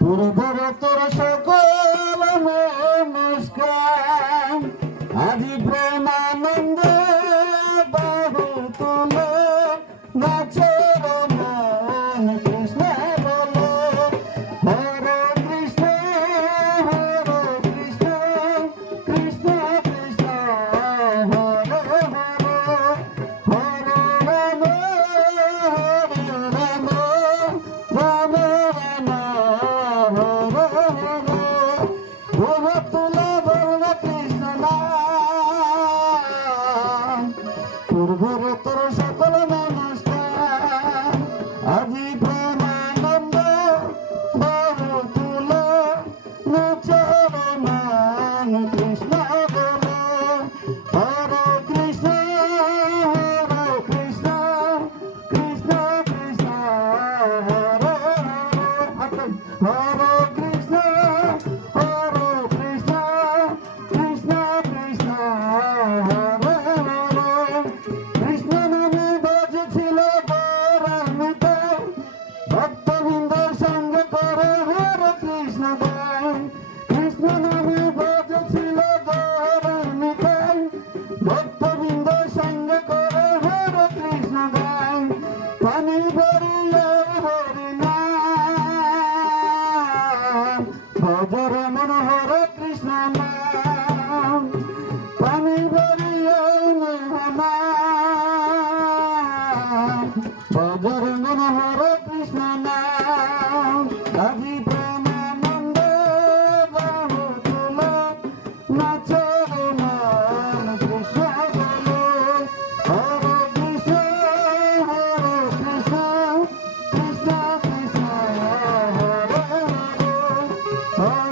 পূর্বর তোর সকল নমস্কার, আজি প্রেমানন্দ বাহু তুলে নাচর মন কৃষ্ণ বলো। হরে কৃষ্ণ কৃষ্ণ কৃষ্ণ হরে হরে, হরে রাম রাম রাম হরে হরে। ভুব তুলে বলব কৃষ্ণ নাম, পূর্বর তোর সকল নমস্কার, আজি প্রেমানন্দ বাহু তুলে নাচর মন কৃষ্ণ বলো। হরে কৃষ্ণ কৃষ্ণ কৃষ্ণ হরে হরে, হরে কৃষ্ণ কৃষ্ণ কৃষ্ণ হরে হরে। কৃষ্ণ নামে বাজছিল গৌরাঙ্গিতে, ভক্তবৃন্দ সঙ্গে করে হরে কৃষ্ণ গান। কৃষ্ণ নামে বাজছিল গৌরাঙ্গিতে, ভক্তবৃন্দ সঙ্গে করে হরে কৃষ্ণ গান। পানি ভরিয়ে হরি নাম, ভজরে মন হরে কৃষ্ণ নাম। পানি ভরিয়ে নাম, ভজরে মন হরে কৃষ্ণ নাম। আজি প্রেমানন্দ বাহু তুলে নাচর মন কৃষ্ণ বলো। হরে কৃষ্ণ কৃষ্ণ কৃষ্ণ হরে হরে, হরে